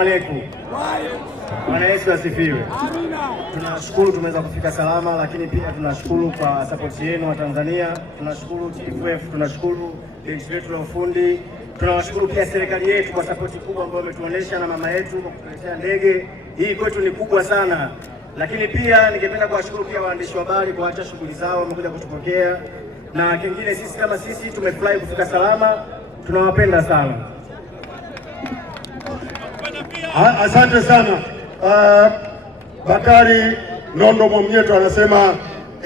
Asalamu. Bwana Yesu asifiwe. Tunashukuru tumeweza kufika salama, lakini pia tunashukuru kwa support yenu wa Tanzania. Tunashukuru TFF, tunashukuru benchi letu la ufundi. Tunawashukuru pia serikali yetu kwa support kubwa ambayo imetuonesha na mama yetu kwa kutuletea ndege. Hii kwetu ni kubwa sana. Lakini pia ningependa kuwashukuru pia waandishi wa habari kwa acha shughuli zao wamekuja kutupokea. Na kingine sisi kama sisi tumefurahi kufika salama. Tunawapenda sana. Asante sana. Bakari Nondo Mwamnyeto anasema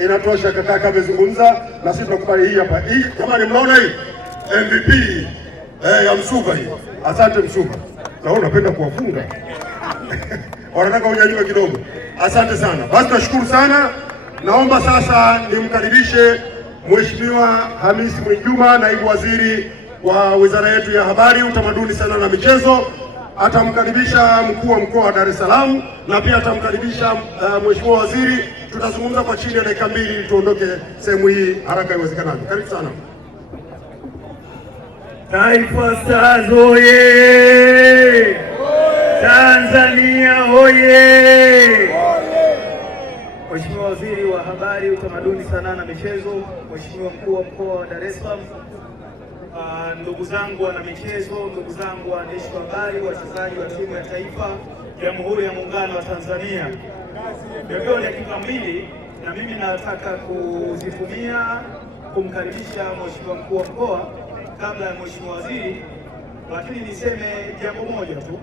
inatosha, kaka amezungumza na sisi tunakubali. Hii hapa hii, jamani, mnaona hii MVP ya Msuva hii. Asante Msuva, na wewe unapenda kuwafunga wanataka unyanyue kidogo. Asante sana. Basi tunashukuru sana. Naomba sasa nimkaribishe Mheshimiwa Hamisi Mwinjuma, naibu waziri wa wizara yetu ya Habari, Utamaduni, Sanaa na Michezo. Atamkaribisha mkuu wa mkoa wa Dar es Salaam na pia atamkaribisha mheshimiwa waziri. Tutazungumza kwa chini ya dakika 2 ili tuondoke sehemu hii haraka iwezekanavyo. Karibu sana. Taifa Stars oye! Tanzania oye! Mheshimiwa waziri wa Habari, Utamaduni, Sanaa na Michezo, Mheshimiwa mkuu wa mkoa wa Dar es Salaam, ndugu zangu wana michezo, ndugu zangu waandishi wa habari, wachezaji wa timu ya taifa Jamhuri ya Muungano wa Tanzania, ndio dakika 2 na mimi nataka kuzitumia kumkaribisha Mheshimiwa mkuu wa mkoa kabla ya Mheshimiwa waziri. Lakini niseme jambo moja tu,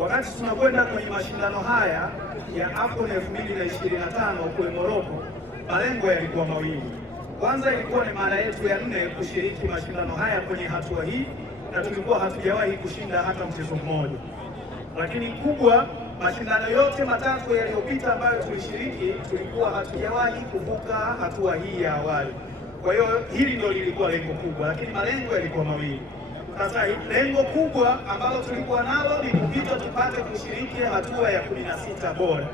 wakati tunakwenda kwenye mashindano haya ya AFCON 2025 kule Morocco, malengo yalikuwa mawili. Kwanza, ilikuwa ni mara yetu ya 4 kushiriki mashindano haya kwenye hatua hii, na tulikuwa hatujawahi kushinda hata mchezo mmoja. Lakini kubwa, mashindano yote matatu yaliyopita ambayo tulishiriki, tulikuwa hatujawahi kuvuka hatua hii ya awali. Kwa hiyo hili ndio lilikuwa lengo kubwa, lakini malengo yalikuwa mawili. Sasa lengo kubwa ambalo tulikuwa nalo ni kupita tupate kushiriki hatua ya 16 bora,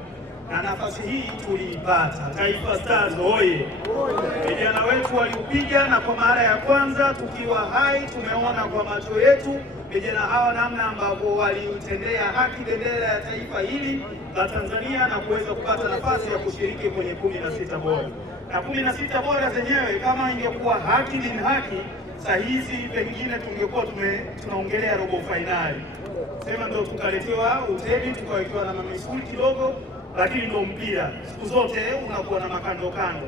na nafasi hii tuliipata. Taifa Stars oye! Vijana wetu waliupiga, na kwa mara ya kwanza tukiwa hai tumeona kwa macho yetu vijana hawa namna ambavyo waliutendea haki bendera ya taifa hili la Tanzania na kuweza kupata nafasi ya kushiriki kwenye 16 bora. Na 16 bora zenyewe kama ingekuwa haki ni haki, saa hizi pengine tungekuwa tunaongelea robo finali. Sema ndio tukaletewa uteli, tukawekewa na mamisuli kidogo, lakini ndio mpira siku zote unakuwa na makando kando.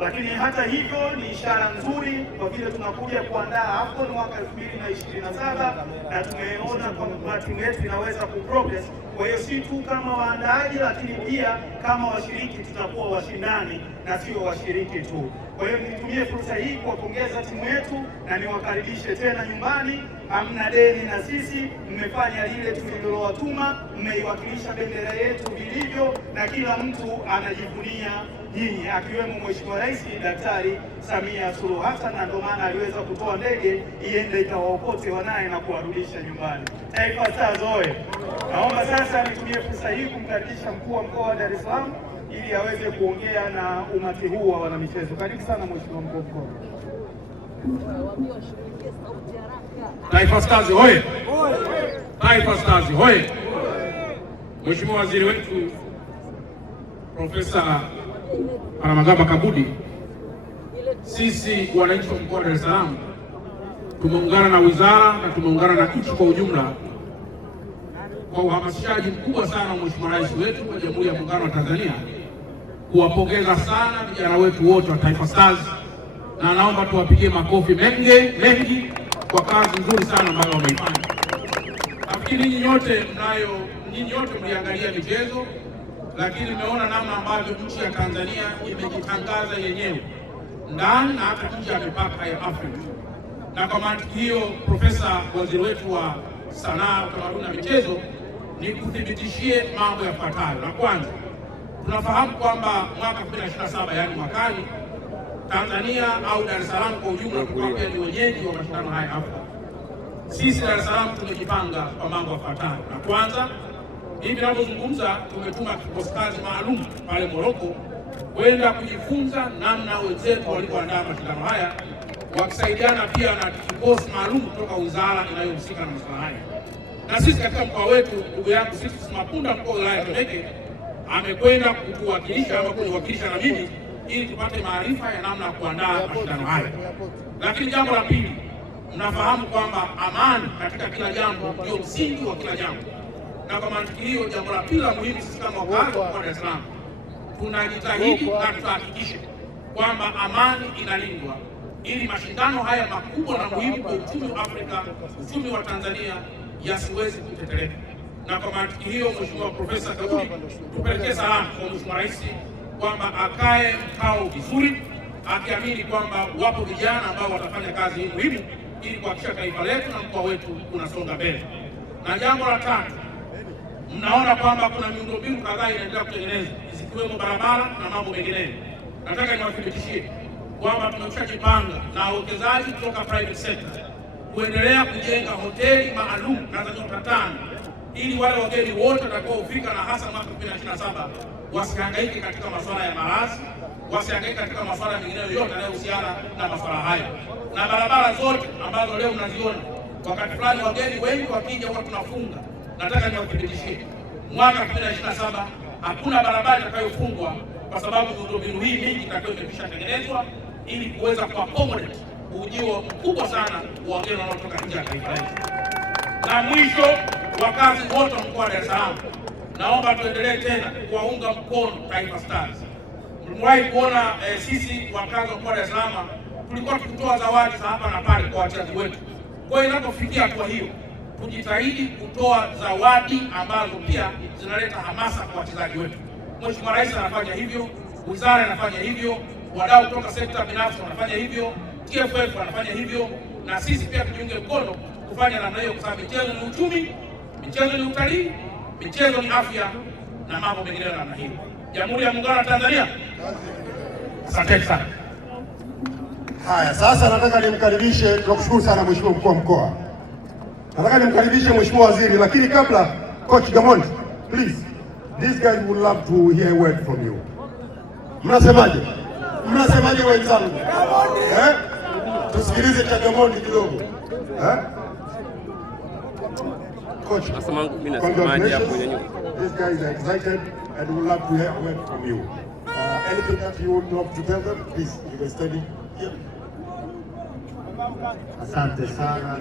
Lakini hata hivyo ni ishara nzuri kwa vile tunakuja kuandaa AFCON mwaka 2027 na tumeona kwamba timu yetu inaweza kuprogress. Kwa hiyo si tu kama waandaaji, lakini pia kama washiriki tutakuwa washindani na sio washiriki tu. Kwa hiyo nitumie fursa hii kuwapongeza timu yetu na niwakaribishe tena nyumbani. Hamna deni na sisi, mmefanya lile tulilowatuma, mmeiwakilisha bendera yetu vilivyo, na kila mtu anajivunia nyinyi, akiwemo Mheshimiwa Rais Daktari Samia Suluhu Hassan, na ndio maana aliweza kutoa ndege iende ikawaokote wanaye na kuwarudisha nyumbani. Taifa Stars oye! Naomba sasa nitumie fursa hii kumkaribisha mkuu wa mkoa wa Dar es Salaam ili aweze kuongea na umati huu wa wanamichezo. Karibu sana Mheshimiwa mkuu wa mkoa. Taifa Stars oye! Taifa Stars oye! Mheshimiwa waziri wetu Profesa Palamagamba Kabudi, sisi wananchi wa mkoa wa Dar es Salaam tumeungana na wizara na tumeungana na nchi kwa ujumla kwa uhamasishaji mkubwa sana wa Mheshimiwa Rais wetu wa Jamhuri ya Muungano wa Tanzania kuwapongeza sana vijana wetu wote wa Taifa Stars, na naomba tuwapigie makofi mengi kwa kazi nzuri sana ambayo wameifanya. Nafikiri nyinyi nyote mliangalia michezo, lakini nimeona namna ambavyo nchi ya Tanzania imejitangaza yenyewe ndani na hata nje ya mipaka ya Afrika. Na kwa mantiki hiyo, Profesa waziri wetu wa Sanaa, Utamaduni na Michezo, ni kuthibitishie mambo yafuatayo. La kwanza, tunafahamu kwamba mwaka 2027 yaani mwakani, Tanzania au Dar es Salaam kwa ujumla tutakuwa ni wenyeji wa mashindano haya Afrika. Sisi Dar es Salaam tumejipanga kwa mambo yafuatayo. La kwanza, hivi ninavyozungumza tumetuma kikosi kazi maalum pale Morocco kwenda kujifunza namna wenzetu walivyoandaa mashindano haya, wakisaidiana pia na kikosi maalum kutoka wizara inayohusika na masuala haya. na sisi katika mkoa wetu, ndugu yangu sisi Mapunda, mkuu wa wilaya Temeke amekwenda kutuwakilisha ama kuniwakilisha na mimi ili tupate maarifa ya namna ya kuandaa mashindano haya. Lakini jambo la pili, mnafahamu kwamba amani katika kila jambo ndio msingi wa kila jambo, na kwa mantiki hiyo, jambo la pili la muhimu sisi kama wakazi wa Dar es Salaam tunajitahidi na tutahakikishe kwamba amani inalindwa ili mashindano haya makubwa na muhimu kwa uchumi wa Afrika, uchumi wa Tanzania yasiwezi kutetereka. Na kwa mantiki hiyo, Mheshimiwa Profesa Kabudi, tupelekee salamu kwa Mheshimiwa Rais kwamba akae mkao vizuri, akiamini kwamba wapo vijana ambao watafanya kazi hii muhimu ili kuhakikisha taifa letu na mkoa wetu unasonga mbele. Na jambo la tatu, mnaona kwamba kuna miundombinu kadhaa inaendelea kutengenezwa zikiwemo barabara na mambo mengineyo. Nataka niwathibitishie kwamba tumeshajipanga na wawekezaji kutoka private sector kuendelea kujenga hoteli maalum na za nyota 5 ili wale wageni wote watakaofika na hasa mwaka 2027 wasihangaike katika masuala ya malazi, wasihangaike katika masuala mengine yoyote yanayohusiana na masuala haya. Na barabara zote ambazo leo mnaziona, wakati fulani wageni wengi wakija huwa tunafunga. Nataka niwathibitishie mwaka 2027 hakuna barabara itakayofungwa, kwa sababu miundombinu hii mingi itakuwa imekwisha tengenezwa ili kuweza kuaccommodate ujio mkubwa sana wa wageni wanaotoka nje ya taifa letu. Na mwisho, wakazi wote wa mkoa wa Dar es Salaam, naomba tuendelee tena kuwaunga mkono Taifa Stars. Mliwahi kuona sisi wakazi wa mkoa wa Dar es Salaam tulikuwa tukitoa zawadi za hapa na pale kwa wachezaji wetu. Kwa hiyo inapofikia hatua hiyo, tujitahidi kutoa zawadi ambazo pia zinaleta hamasa kwa wachezaji wetu. Mheshimiwa Rais anafanya hivyo, wizara inafanya hivyo, wadau kutoka sekta binafsi wanafanya hivyo, TFF wanafanya hivyo, na sisi pia tujiunge mkono kufanya namna hiyo, kwa sababu michezo ni uchumi, michezo ni utalii, michezo ni afya na mambo mengine namna hiyo. Jamhuri ya Muungano wa Tanzania. Asante sana. Haya, sasa nataka nimkaribishe, tunakushukuru sana Mheshimiwa Mkuu wa Mkoa. Nataka nimkaribishe Mheshimiwa Waziri, lakini kabla, Coach Gamondi, please, these guys would love to hear a word from you. Mnasemaje? Mnasemaje wenzangu? Tusikilize cha Gamondi kidogo. Coach, congratulations. These guys are excited and would love to hear a word from you. Anything that you would love to tell them, please, you can study here. Asante sana.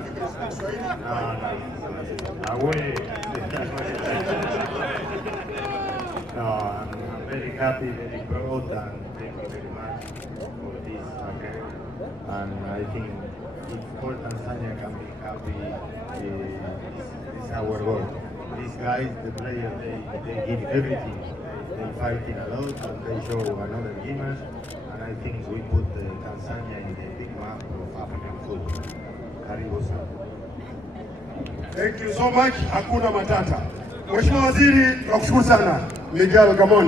I'm very happy, very proud, and thank you very much for this again. And I think if all Tanzania can be happy, it's our goal. These guys, the players, they give everything. They fighting a lot and they show another image. And I think we put Tanzania in the big map of African football. Karibu sana. Thank you so much. Hakuna matata. Mheshimiwa Waziri, tunakushukuru sana. Miguel Gamondi.